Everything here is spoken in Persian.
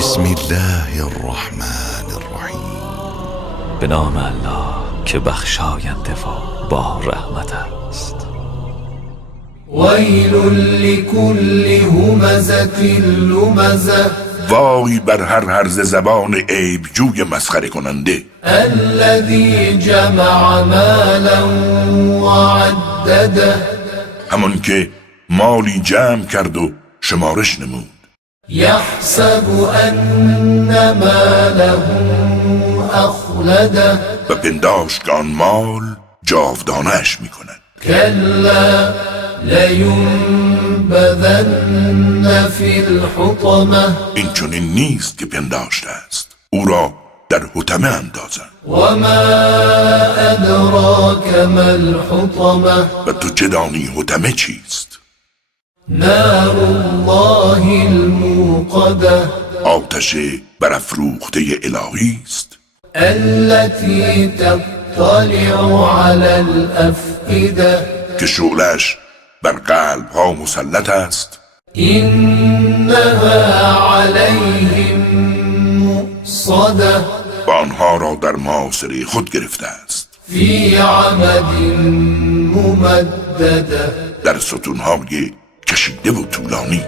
بسم الله الرحمن الرحیم. به نام الله که بخشاینده و با رحمت است. ویل لکل همزة لمزة، وای بر هر هرز زبان عیب جوی مسخره کننده، الذی جمع مالا وعدده، همان که مالی جمع کرد و شمارش نمود. یحسب ان ماله اخلده، و پنداشت که آن مال جاودانه‌اش میکند. کلا لینبذن فی الحطمه، این چنین نیست که پنداشته است، او را در حطمه اندازند. و ما ادراک ما الحطمه، و تو چه دانی حطمه چیست؟ نار الله الموقده، آتش برافروخته الهی است التي تطلع على الافئده، که شعله‌اش بر قلب ها مسلط است. انها علیهم مؤصده، و آنها را در محاصره خود گرفته است، فی عمد ممدده، در ستونهای کشیده و طولانی.